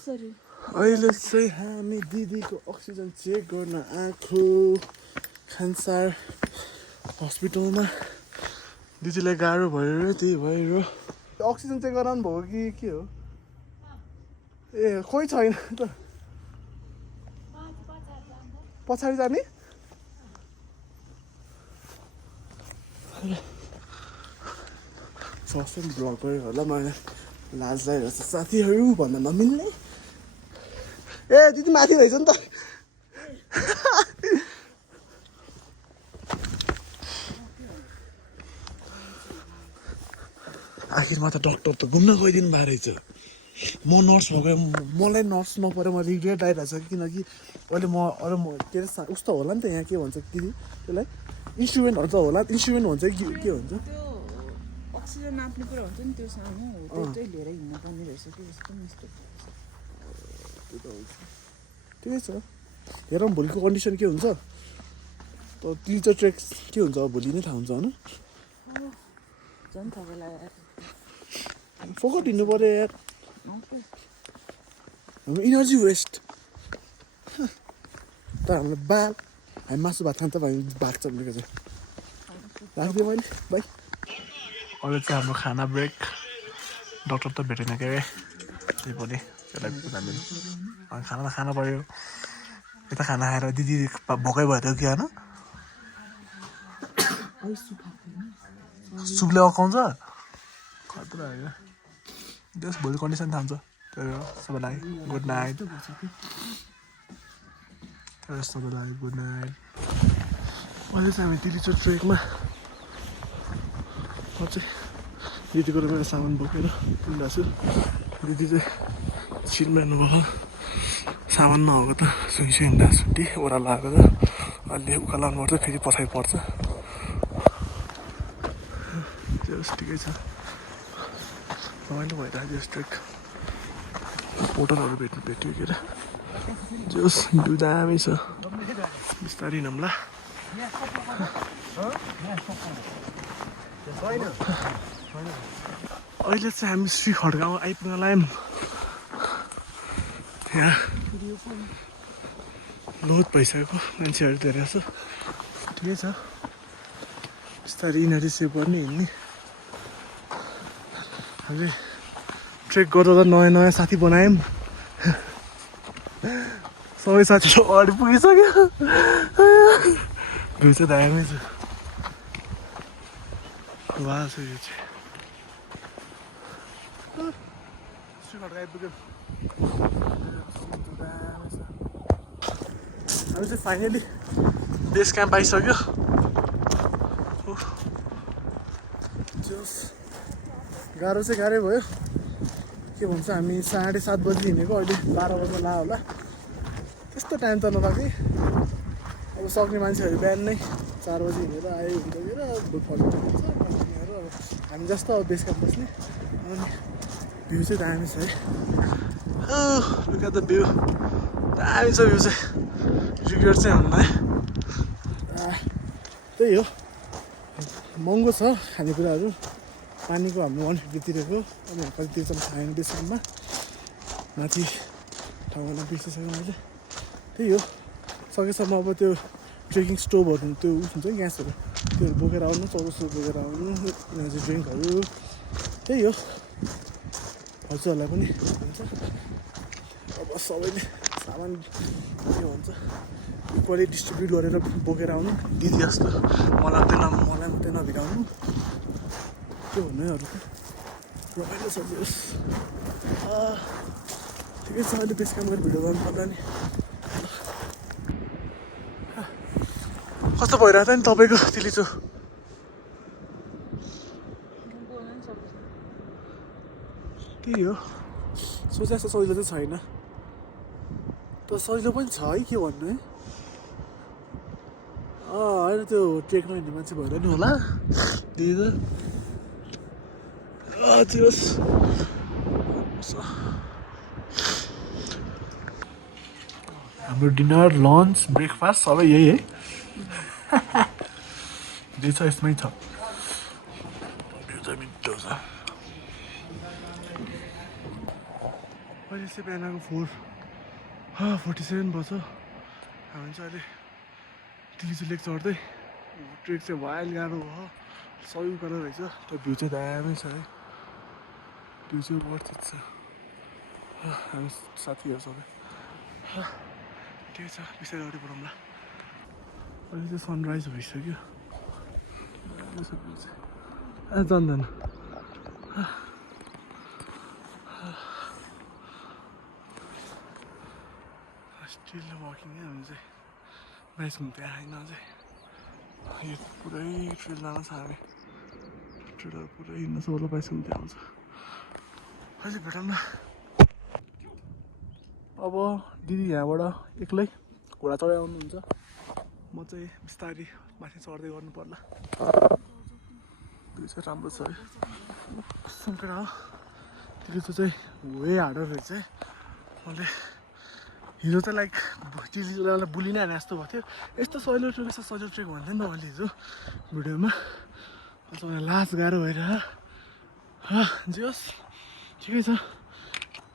अहिले चाहिँ हामी दिदीको अक्सिजन चेक गर्न आएको खानसार हस्पिटलमा दिदीलाई गाह्रो भयो र त्यही भएर अक्सिजन चेक गराउनु भएको कि के हो ए खोइ छैन त पछाडि जाने फर्स्ट ब्लग गरेको होला मलाई लाज लागिरहेछ साथीहरू भन्न नमिल्ने ए दिदी माथि रहेछ नि त आखिरमा त डक्टर त घुम्न गइदिनु भएको रहेछ म नर्स भएको मलाई नर्स नपरेर म रिग्रेट आइरहेको छ किनकि अहिले म अरू के अरे उस्तो होला नि त यहाँ के भन्छ दिदी त्यसलाई इन्स्ट्रुमेन्टहरू त होला इन्स्ट्रुमेन्ट हुन्छ कि के हुन्छ अक्सिजन नाप्ने कुरा हुन्छ नि त्यो सानो त्यो चाहिँ लिएर हिँड्नु पर्ने रहेछ कि जस्तो मिस्टेक ठिकै छ हेरौँ भोलिको कन्डिसन के हुन्छ त टिचर ट्रेक के हुन्छ अब भोलि नै थाहा हुन्छ होइन झन् तपाईँलाई फोकट हिँड्नु पऱ्यो यार हाम्रो इनर्जी वेस्ट तर हाम्रो बाल हामी मासु भात खान्छ भने भाग्छ भनेको चाहिँ राखिदिएँ मैले बाई अहिले चाहिँ हाम्रो खाना ब्रेक डक्टर त भेटेन के अरे त्यही पनि त्यसलाई खाना त खानु पऱ्यो यता खाना खाएर दिदी भोकै भयो त कि होइन सुपले अकाउँछ खतरा होइन जस भोलि कन्डिसन थाहा हुन्छ त्यही हो सबैलाई गुड नाइट सबैलाई गुड नाइट अहिले चाहिँ हामी दिल्ली ट्रेकमा चाहिँ दिदीको मेरो सामान बोकेर हिँड्दा छु दिदी चाहिँ सिटमा हेर्नुभयो सामान नभएको त सुइसो हिँड्दा छु ओह्रालो आएको त अलि उकालो लानुपर्छ फेरि पछाडि पर्छ त्यो ठिकै छ रमाइलो भइरहेको थियो ट्रेक पोटलहरू भेट्यो के अरे जोस् भ्यू दामी छ बिस्तारै हिँडौँला अहिले चाहिँ हामी श्री खड्गाउँ आइपुग्न लाग्यौँ यहाँ लोड भइसकेको मान्छेहरू धेरै छ ठिकै छ बिस्तारै यिनीहरू सेभ गर्ने हिँड्ने हामीले ट्रेक गर्दा त नयाँ नयाँ साथी बनायौँ सबै साथीहरू अगाडि पुगिसक्यो भ्यू चाहिँ दामी छ वाह छ यो चाहिँ आइपुग्यो हामी चाहिँ फाइनली बेस क्याम्प आइसक्यो गाह्रो चाहिँ गाह्रै भयो के भन्छ हामी 7:30 बजी हिँडेको अहिले 12 बजी ला होला त्यस्तो टाइम त नलागे अब सक्ने मान्छेहरू बिहान नै 4 बजी हिँडेर आयो हुँदैन फर्किन्छ अब हामी जस्तो अब बेस क्याम्प बस्ने अनि भ्यू चाहिँ दामी छ है लुक एट द भ्यू दामी छ भ्यू चाहिँ रिग्रेट चाहिँ हुन्न है त्यही हो महँगो छ खानेकुराहरू पानीको हाम्रो 150 तिरेको अनि कति तिर्छ छैन बेसम्ममा माथि ठाउँमा बिर्सिसकेँ मैले त्यही हो सकेसम्म अब त्यो ड्रिङ्किङ स्टोभहरू त्यो उस हुन्छ नि ग्यासहरू त्योहरू बोकेर आउनु चौरसो बोकेर आउनु एनर्जी ड्रिङ्कहरू त्यही हो हजुरहरूलाई पनि हुन्छ अब सबैले सामान के भन्छ इक्वली डिस्ट्रिब्युट गरेर बोकेर आउनु दिदी जस्तो मलाई मात्रै नभिराउनु के भन्नु है अरू त रमाइलो छ जोस् ठिकै छ अहिले बेस काम गरेर भिडियो गर्नु पर्ला नि कस्तो भइरहेको थियो नि तपाईँको दिल्लीचो त्यही हो सोचे जस्तो सजिलो चाहिँ छैन तर सजिलो पनि छ है के भन्नु है होइन त्यो ट्रेक नहिँड्ने मान्छे भएर नि होला दिदी त हाम्रो डिनर लन्च ब्रेकफास्ट सबै यही है जे छ यसमै छ भ्यू चाहिँ मिठो छ अहिले चाहिँ बिहानको 4:47 बज्छ हामी चाहिँ अहिले तिलिचो लेक चढ्दै ट्रेक चाहिँ वाइल्ड गाह्रो भयो सबै उकालो रहेछ त्यो भ्यू चाहिँ दामी छ है भ्यू चाहिँ वर्थ इट छ हामी साथीहरू सबै ठिकै छ बिस्तारै अगाडि बढौँला अहिले चाहिँ सनराइज भइसक्यो जान्दैन स्टिल वकिङ है हामी चाहिँ बाइस घुम्दै आएन अझै यो पुरै ट्रेल जान छ हामी ट्रेलहरू पुरै हिँड्न छ होला 22 घुम्दै आउँछ अहिले भेटौँ न अब दिदी यहाँबाट एक्लै घोडा चढाइ आउनुहुन्छ म चाहिँ बिस्तारै माथि चढ्दै गर्नु पर्ला त्यो चाहिँ राम्रो छ है सुनकेरा हो त्यो चाहिँ वे हार्डर रहेछ है मैले हिजो चाहिँ लाइक चिलीलाई बुली नै हाने जस्तो भएको थियो यस्तो सजिलो ट्रेक यस्तो सजिलो ट्रेक भन्थ्यो नि त मैले हिजो भिडियोमा मलाई लास्ट गाह्रो भएर जे होस् ठिकै छ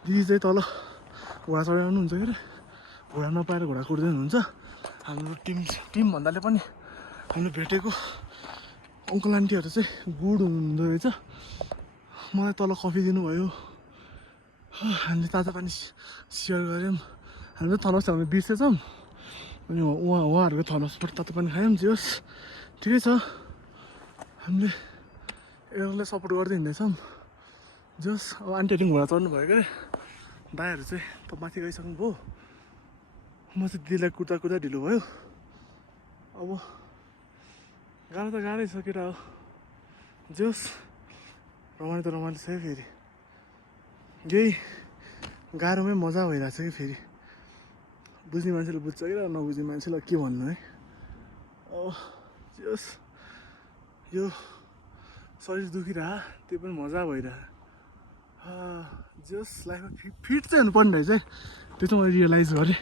दिदी चाहिँ तल घोडा चढाउनुहुन्छ के अरे घोडा नपाएर घोडा कुर्दै हुनुहुन्छ हाम्रो टिम भन्दाले पनि हामीले भेटेको अङ्कल आन्टीहरू चाहिँ गुड हुनुहुँदो रहेछ मलाई तल कफी दिनुभयो हामीले ताजा पानी सेयर गऱ्यौँ हामी चाहिँ थर्मस हामी बिर्सेछौँ अनि उहाँहरूको थर्मसबाट तातो पानी खायौँ जे होस् ठिकै छ हामीले एउटालाई सपोर्ट गर्दै हिँड्दैछौँ जे होस् अब आन्टीहरू घोडा चढ्नु भयो क्या दाइहरू चाहिँ त माथि गइसक्नु भयो म चाहिँ दिदीलाई कुर्दा ढिलो भयो अब गाह्रो त गाह्रै छ केटा हो जे होस् रमाइलो त रमाइलो छ है फेरि यही गाह्रोमै मजा भइरहेछ कि फेरि बुझ्ने मान्छेले बुझ्छ कि नबुझ्ने मान्छेलाई के भन्नु है अब जे होस् यो शरीर दुखिरह त्यो पनि मजा भइरह जे होस् लाइफमा फिट चाहिँ हुनुपर्ने रहेछ है त्यो चाहिँ मैले रियलाइज गरेँ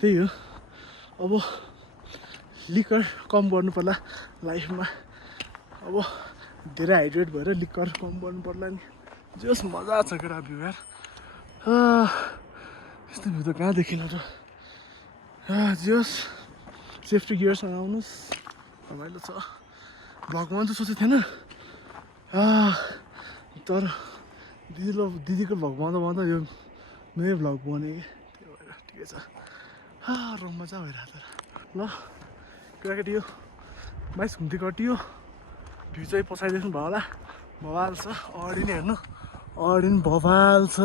त्यही हो अब लिकर कम गर्नु पर्ला लाइफमा अब धेरै हाइड्रेट भएर लिकर कम गर्नु पर्ला नि जे होस् मजा छ केटा भ्यू यार यस्तो भ्यू त कहाँ देखिनु र जे होस् सेफ्टी गियर्समा आउनुहोस् रमाइलो छ भ्लगमा त सोचेको थिएन तर दिदीको भ्लग बनाउँदा यो मेरो भ्लग बने कि त्यो भएर ठिकै छ र मजा भइरहेको तर ल केटाकेटी यो 22 घुम्ती कटियो भ्यू चाहिँ पछाडि देख्नु भयो होला भवाल छ अगाडि नै हेर्नु अगाडि नि भवाल छ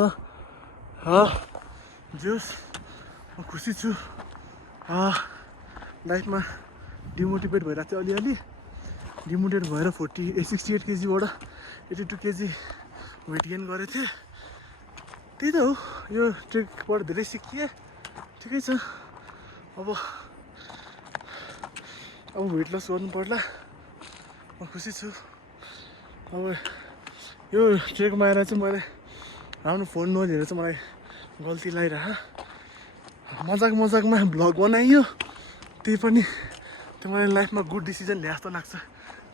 जोस् म खुसी छु लाइफमा डिमोटिभेट भइरहेको थियो अलिअलि डिमोटिभेट भएर 68 केजीबाट 82 केजी वेट गेन गरेको थिएँ त्यही त हो यो ट्रेकबाट धेरै सिकिएँ ठिकै छ अब वेट लस गर्नु पर्ला म खुसी छु अब यो ट्रेकमा आएर चाहिँ मैले राम्रो फोन नलिएर चाहिँ मलाई गल्ती लागिरह मजाकमा भ्लग बनाइयो त्यही पनि त्यो मैले लाइफमा गुड डिसिजन ल्याए जस्तो लाग्छ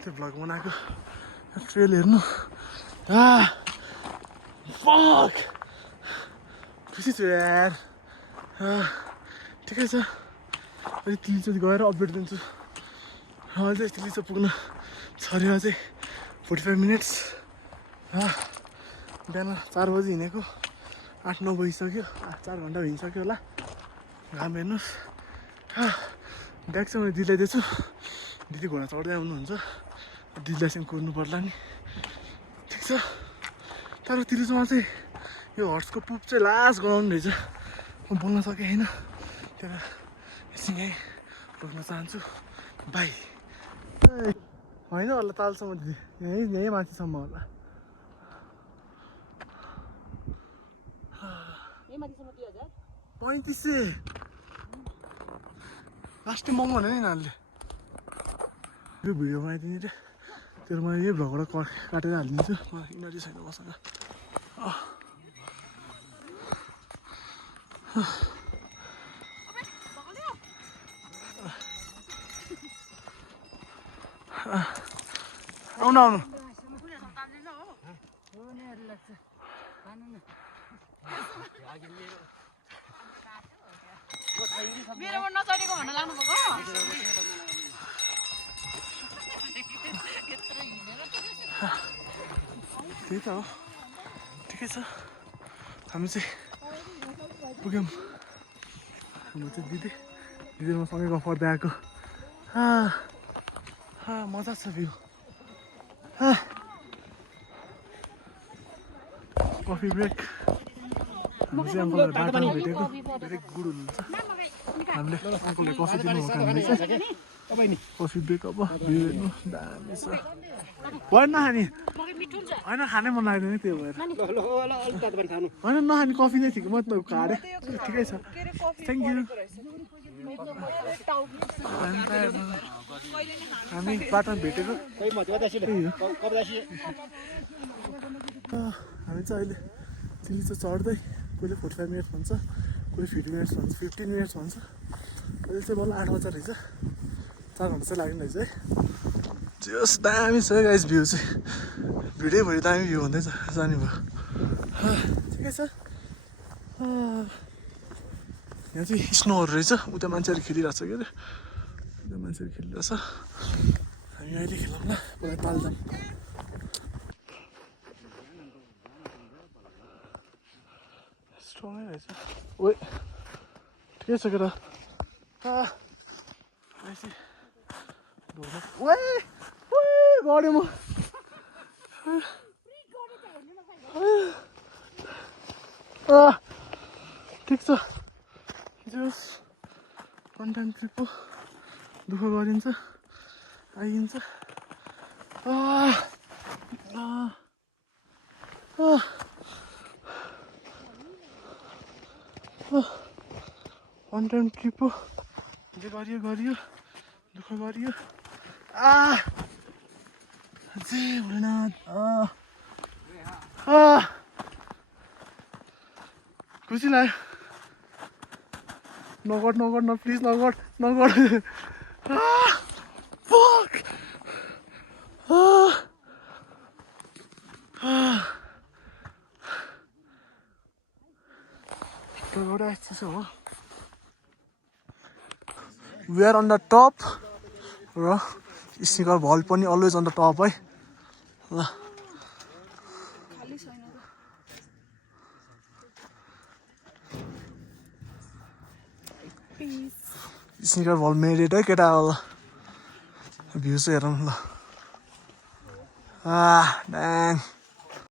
त्यो भ्लग बनाएको ट्रेल हेर्नु फक खुसी छु यार ठिकै छ अहिले तिलिचो गएर अपडेट दिन्छु अझै तिलिचो पुग्न छर्यो अझै 45 मिनट्स बिहान 4 बजी हिँडेको 8-9 बजिसक्यो 4 घन्टा हिँडिसक्यो होला घाम हेर्नुहोस् ब्याग चाहिँ मैले दिदीलाई दिएछु दिदी घोडा चढ्दै आउनुहुन्छ दिदीलाई चाहिँ कुर्नु पर्ला नि ठिक छ तर तिलिचोमा चाहिँ यो हर्सको पुप चाहिँ लास्ट गराउनु रहेछ म बोल्न सकेँ होइन तर एकछिन यहीँ रोक्न चाहन्छु बाई होइन होला तालसम्म दिदी यहीँ माथिसम्म होला 3500 लास्टै महँगो भने नि यिनीहरूले यो भिडियो बनाइदिने रे तर मैले यही भ्लगबाट काटेर हालिदिन्छु इनर्जी छैन मसँग आउनु मेरोमा नचढेको भन्न लानु भएको त्यही त हो ठिकै छ हामी चाहिँ पुग्यौँ म चाहिँ दिदी म सँगै गफ गर्दै आएको मजा छ भ्यू कफी ब्रेक हामी चाहिँ अङ्कलहरू बाटोमा भेटेको धेरै गुड हुनुहुन्छ हामीले अङ्कलले कफी दिनुभएको हामीलाई चाहिँ कफी ब्रेक अब भ्यू हेर्नु दामी छ भएन नखाने होइन खानै मन लाग्दैन नि त्यही भएर होइन नखाने कफी नै ठिक म त खाएँ ठिकै छ थ्याङ्क यू हामी बाटोमा भेटेको हामी चाहिँ अहिले चिल्ली चाहिँ चढ्दै कहिले 45 मिनट भन्छ कहिले 50 मिनट भन्छ 15 मिनट भन्छ अहिले चाहिँ बल्ल 8 बजा रहेछ 4 घन्टा चाहिँ लाग्ने रहेछ है जस दामी छ गाइस भ्यू चाहिँ भिडियोभरि दामी भ्यू हुँदैछ जाने भयो ठिकै छ यहाँ चाहिँ स्नोहरू रहेछ उता मान्छेहरू खेलिरहेछ के अरे उता मान्छेहरू खेलिरहेछ हामी अहिले खेलौँ ल मलाई तालजाम स्ट्रङै रहेछ ओए ठिकै छ केटा ओए गऱ्यो म ठिक छ जस कन्टेन्ट ट्रिप हो दुःख गरिन्छ आइन्छ 1 टाइम ट्रिप हो जे गरियो दुःख गरियो जे भोलेनाथ खुसी लाग्यो नगड न प्लिज नगड fuck We are on the top र स्निकर भल पनि अलवेज अन द टप है ल स्निकर भल मेरिड है केटा होला भ्यू चाहिँ हेरौँ ल ड्याङ